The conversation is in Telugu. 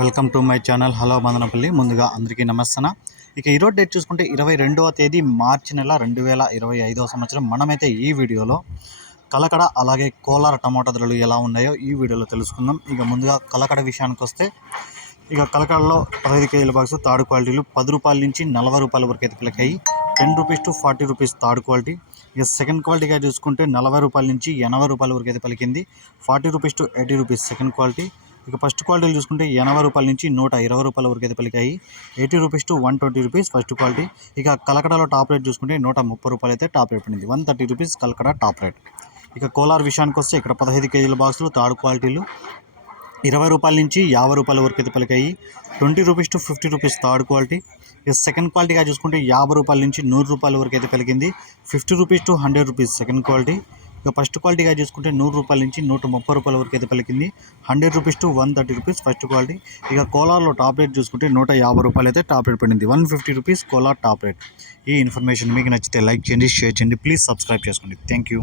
Welcome to my channel. Hello Madanapalle. ముందుగా అందరికీ నమస్తన ఇక ఈరోజు డేట్ చూసుకుంటే ఇరవై రెండవ తేదీ మార్చి నెల రెండు వేల ఇరవై ఐదవ సంవత్సరం. మనమైతే ఈ వీడియోలో కలకడ అలాగే కోలార టమాటా ధరలు ఎలా ఉన్నాయో ఈ వీడియోలో తెలుసుకుందాం. ఇక ముందుగా కలకడ విషయానికి వస్తే ఇక కలకడలో పదహైదు కేజీల బాక్స్ థర్డ్ క్వాలిటీలు పది రూపాయల నుంచి నలభై రూపాయల వరకు అయితే పిలకాయి. Ten rupees to forty rupees third quality. ఇక సెకండ్ క్వాలిటీగా చూసుకుంటే నలభై రూపాయల నుంచి ఎనభై రూపాయల వరకు అయితే పలికింది. Forty rupees to eighty rupees second quality. ఇక ఫస్ట్ క్వాలిటీలు చూసుకుంటే ఎనభై రూపాయల నుంచి నూట ఇరవై రూపాయల వరకు అయితే పలికాయి. Eighty rupees to one twenty rupees first quality. ఇక కలకడలో టాప్ రేట్ చూసుకుంటే నూట ముప్పై రూపాయలు అయితే టాప్ రేట్ పడింది. One thirty rupees Kalakada top rate. ఇక కోలార్ విషయానికి వస్తే ఇక్కడ పదహైదు కేజీల బాక్సులు థర్డ్ క్వాలిటీలు. ఇరవై రూపాయల నుంచి యాభై రూపాయల వరకు అయితే పలికాయి. Twenty rupees to fifty rupees third quality. ఇక సెకండ్ క్వాలిటీగా చూసుకుంటే యాభై రూపాయల నుంచి నూరు రూపాయల వరకు అయితే పలికింది. Fifty rupees to hundred rupees second quality. ఇక ఫస్ట్ క్వాలిటీగా చూసుకుంటే నూరు రూపాయల నుంచి నూట ముప్పై రూపాయల వరకు అయితే పలికింది. Hundred rupees to one thirty rupees first quality. ఇక కోలార్లో టాప్ రేట్ చూసుకుంటే నూట యాభై రూపాయలు అయితే టాప్ రేట్ పడింది. One fifty rupees Kolar top rate. ఈ ఇన్ఫర్మేషన్ మీకు నచ్చితే లైక్ చేయండి షేర్ చేయండి. ప్లీజ్ సబ్స్క్రైబ్ చేసుకోండి. Thank you.